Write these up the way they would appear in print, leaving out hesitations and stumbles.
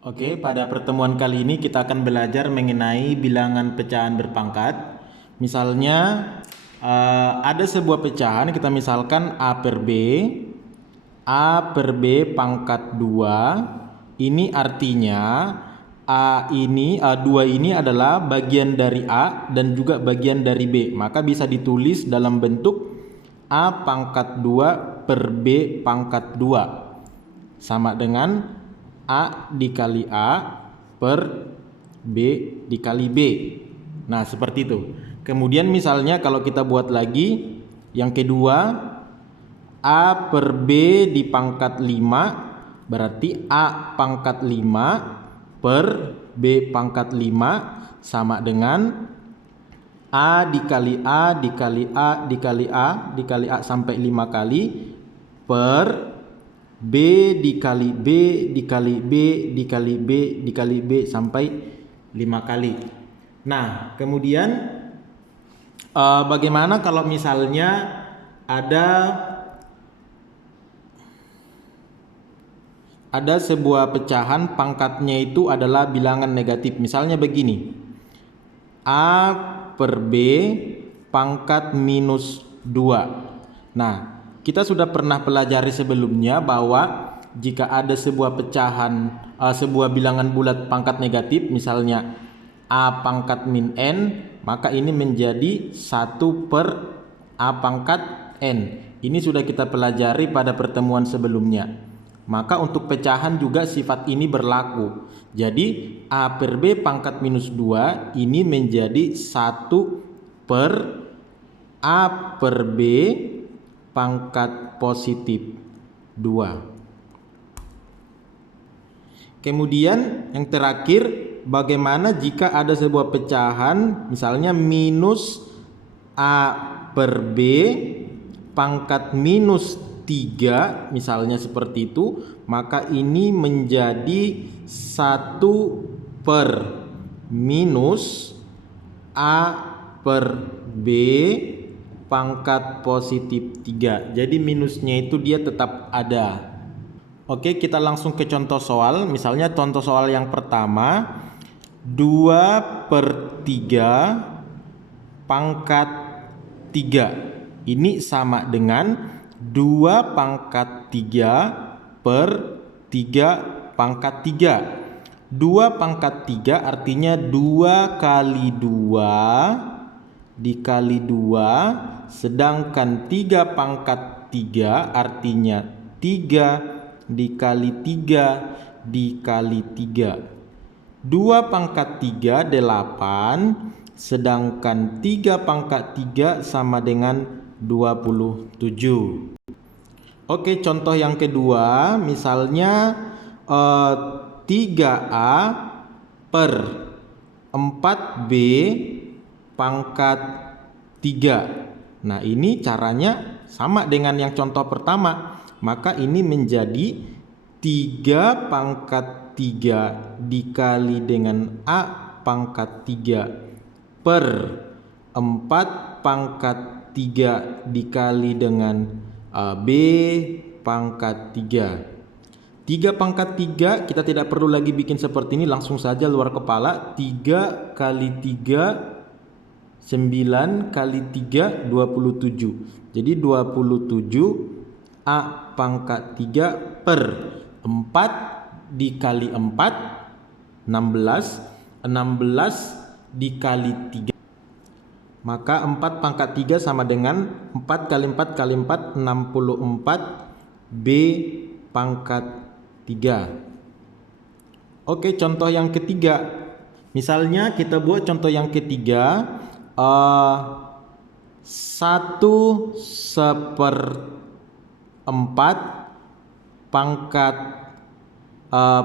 Oke, pada pertemuan kali ini kita akan belajar mengenai bilangan pecahan berpangkat. Misalnya ada sebuah pecahan, kita misalkan A per B pangkat 2. Ini artinya A2 ini adalah bagian dari A dan juga bagian dari B. Maka bisa ditulis dalam bentuk A pangkat 2 per B pangkat 2 sama dengan A dikali A per B dikali B. Nah, seperti itu. Kemudian misalnya kalau kita buat lagi yang kedua, A per B di pangkat 5, berarti A pangkat 5 per B pangkat 5 sama dengan A dikali A dikali A dikali A dikali A sampai 5 kali per B dikali B dikali B dikali B dikali B sampai 5 kali. Nah, kemudian bagaimana kalau misalnya ada sebuah pecahan pangkatnya itu adalah bilangan negatif. Misalnya begini, A per B pangkat minus 2. Nah, kita sudah pernah pelajari sebelumnya bahwa jika ada sebuah pecahan, sebuah bilangan bulat pangkat negatif, misalnya A pangkat min N, maka ini menjadi 1 per A pangkat N. Ini sudah kita pelajari pada pertemuan sebelumnya. Maka untuk pecahan juga sifat ini berlaku. Jadi A per B pangkat minus 2 ini menjadi 1 per A per B pangkat positif 2. Kemudian yang terakhir, bagaimana jika ada sebuah pecahan misalnya minus A per B pangkat minus 3, misalnya seperti itu, maka ini menjadi 1 per minus A per B pangkat positif 3. Jadi minusnya itu dia tetap ada. Oke, kita langsung ke contoh soal. Misalnya contoh soal yang pertama, 2 per 3 pangkat 3. Ini sama dengan 2 pangkat 3 per 3 pangkat 3. 2 pangkat 3 artinya 2 kali 2 dikali 2, sedangkan 3 pangkat 3 artinya 3 dikali 3 dikali 3. 2 pangkat 3 8, sedangkan 3 pangkat 3 sama dengan 27. Oke, contoh yang kedua, misalnya 3A per 4B pangkat 3. Nah, ini caranya sama dengan yang contoh pertama. Maka ini menjadi 3 pangkat 3 dikali dengan A pangkat 3 per 4 pangkat 3 dikali dengan B pangkat 3. 3 pangkat 3 kita tidak perlu lagi bikin seperti ini, langsung saja luar kepala. 3 kali 3 9 kali 3 27. Jadi 27 A pangkat 3 per 4 dikali 4 16 dikali 3. Maka 4 pangkat 3 sama dengan 4 kali 4 kali 4 64 B pangkat 3. Oke, contoh yang ketiga. Misalnya kita buat contoh yang ketiga, 1/4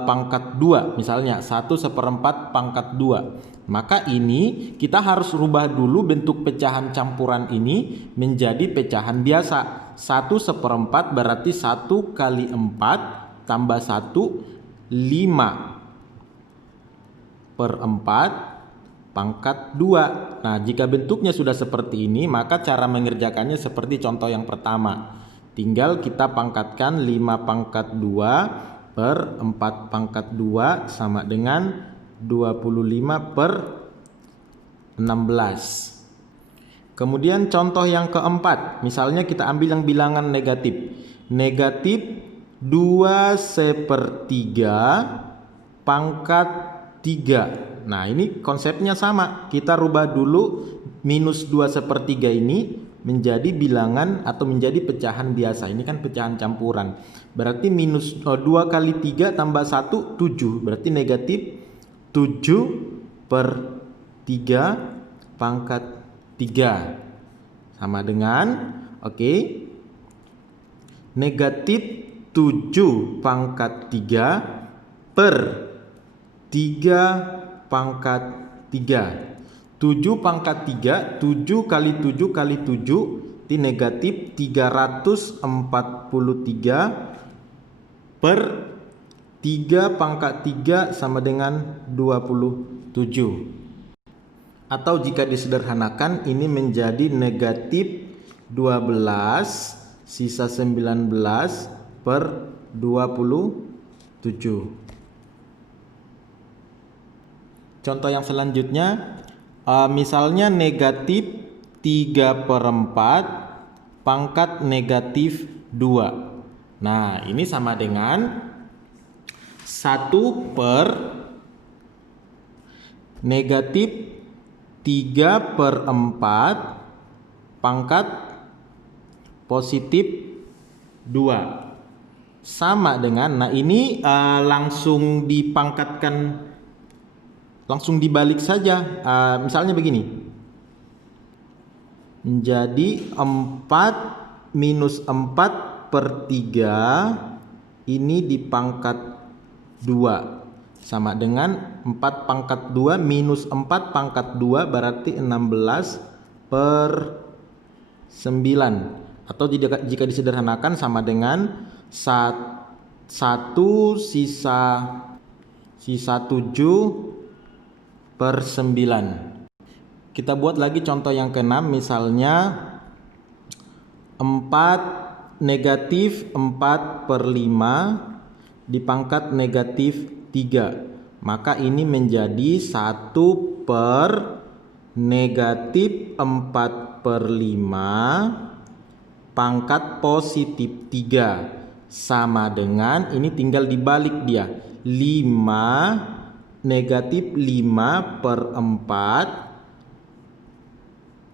pangkat 2, misalnya 1/4 pangkat 2. Maka ini kita harus rubah dulu bentuk pecahan campuran ini menjadi pecahan biasa. 1/4 berarti 1 kali 4 tambah 1, 5/4 pangkat 2. Nah, jika bentuknya sudah seperti ini, maka cara mengerjakannya seperti contoh yang pertama. Tinggal kita pangkatkan 5 pangkat 2 per 4 pangkat 2 sama dengan 25 per 16. Kemudian contoh yang keempat, misalnya kita ambil yang bilangan negatif. Negatif 2/3 pangkat 3. Nah, ini konsepnya sama. Kita rubah dulu minus 2/3 ini menjadi bilangan atau menjadi pecahan biasa. Ini kan pecahan campuran. Berarti minus 2 kali 3 tambah 1, 7. Berarti negatif 7/3 pangkat 3 sama dengan negatif 7 pangkat 3 per 3 pangkat 3. 7 pangkat 3, 7 kali 7 kali 7 di negatif 343 per 3 pangkat 3 sama dengan 27. Atau jika disederhanakan ini menjadi negatif 12 sisa 19 per 27. Contoh yang selanjutnya, misalnya negatif 3/4 pangkat negatif 2. Nah, ini sama dengan 1 per negatif 3/4 pangkat positif 2 sama dengan, nah ini langsung dipangkatkan, langsung dibalik saja. Misalnya begini, menjadi 4 minus 4/3 ini dipangkat 2 sama dengan 4 pangkat 2 minus 4 pangkat 2 berarti 16/9. Atau jika disederhanakan sama dengan 1 sisa 7/9. Kita buat lagi contoh yang keenam, misalnya negatif 4/5 dipangkat negatif 3. Maka ini menjadi 1 per negatif 4/5 pangkat positif 3 sama dengan, ini tinggal dibalik dia, 5 negatif 5/4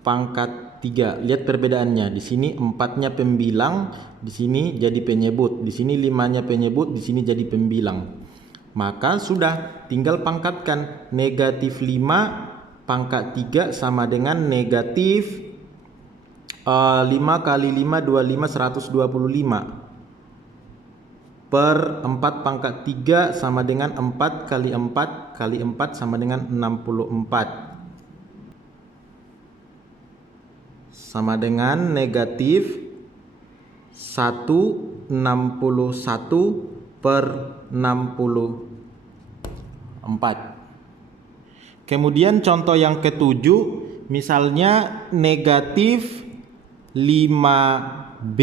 pangkat 3. Lihat perbedaannya. Di sini 4-nya pembilang, di sini jadi penyebut. Di sini 5-nya penyebut, di sini jadi pembilang. Maka sudah, tinggal pangkatkan. Negatif 5 pangkat 3 sama dengan negatif 5 kali 5 25 125 per 4 pangkat 3 sama dengan 4 kali 4 kali 4 sama dengan 64 sama dengan negatif 161 per 64. Kemudian contoh yang ketujuh, misalnya negatif 5b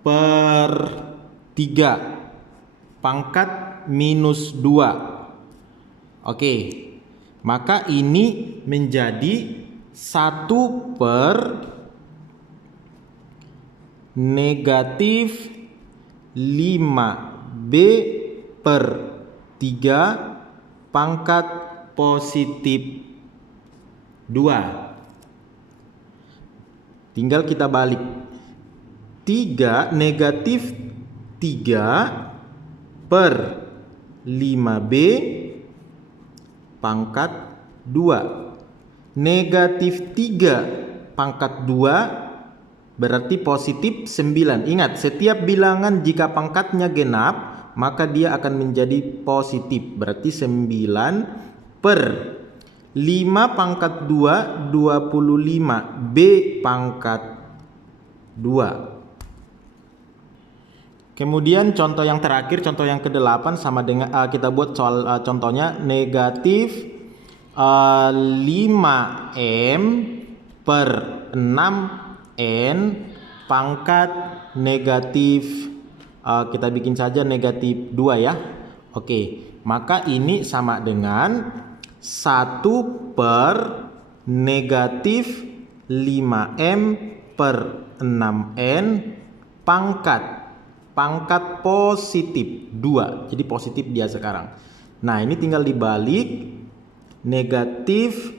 per 3 pangkat minus 2. Oke, maka ini menjadi 1 per negatif 5b per 3 pangkat positif 2. Tinggal kita balik. 3 negatif 3 per 5b pangkat 2. Negatif 3 pangkat 2 berarti positif 9. Ingat, setiap bilangan jika pangkatnya genap maka dia akan menjadi positif. Berarti 9 per 5 pangkat 2 25 B pangkat 2. Kemudian contoh yang terakhir, contoh yang ke-8 sama dengan kita buat soal contohnya negatif 5M per 6N pangkat negatif kita bikin saja negatif 2 ya. Oke, maka ini sama dengan 1 per negatif 5M per 6N pangkat positif 2. Jadi positif dia sekarang. Nah, ini tinggal dibalik, negatif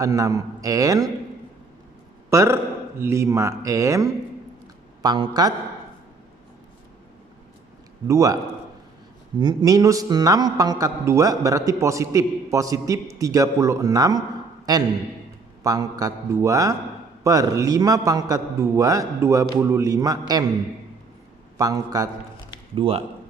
6N per 5M pangkat 2. Minus 6 pangkat 2 berarti positif. Positif 36N pangkat 2 per 5 pangkat 2 25M pangkat 2.